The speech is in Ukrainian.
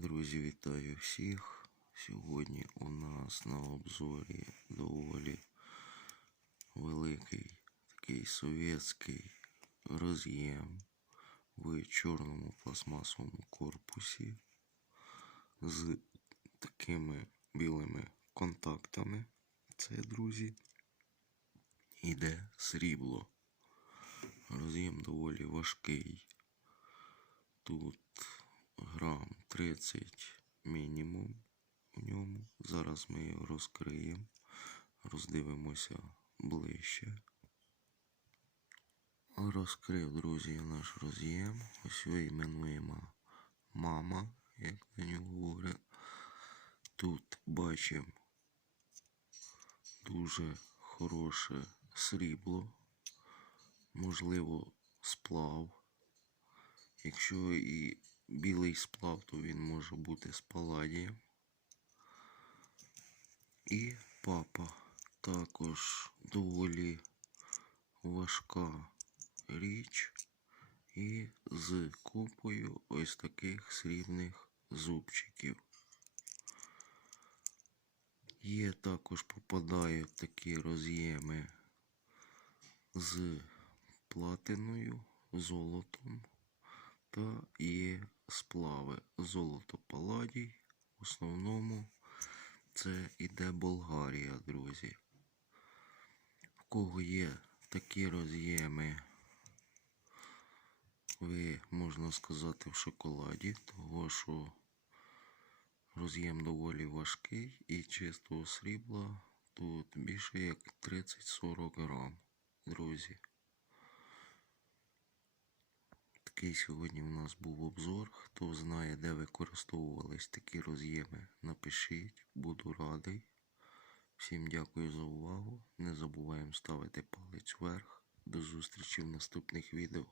Друзі, вітаю всіх. Сьогодні у нас на обзорі доволі великий такий совєтський роз'єм в чорному пластмасовому корпусі з такими білими контактами. Це, друзі, іде срібло. Роз'єм доволі важкий. Тут грам 30 мінімум у ньому. Зараз ми його розкриємо, роздивимося ближче. Розкрив, друзі, наш роз'єм. Ось його іменуємо мама, як на нього говорять. Тут бачимо дуже хороше срібло, можливо, сплав. Якщо і білий сплав, то він може бути з паладієм. І папа також доволі важка річ і з купою ось таких срібних зубчиків. Є також попадають такі роз'єми з платиною, золотом та є сплави золото паладій. В основному це іде Болгарія, друзі. В кого є такі роз'єми, ви, можна сказати, в шоколаді, того що роз'єм доволі важкий і чистого срібла тут більше як 30-40 грам, друзі. Такий сьогодні в нас був обзор. Хто знає, де використовувались такі роз'єми, напишіть, буду радий. Всім дякую за увагу. Не забуваємо ставити палець вверх. До зустрічі в наступних відео.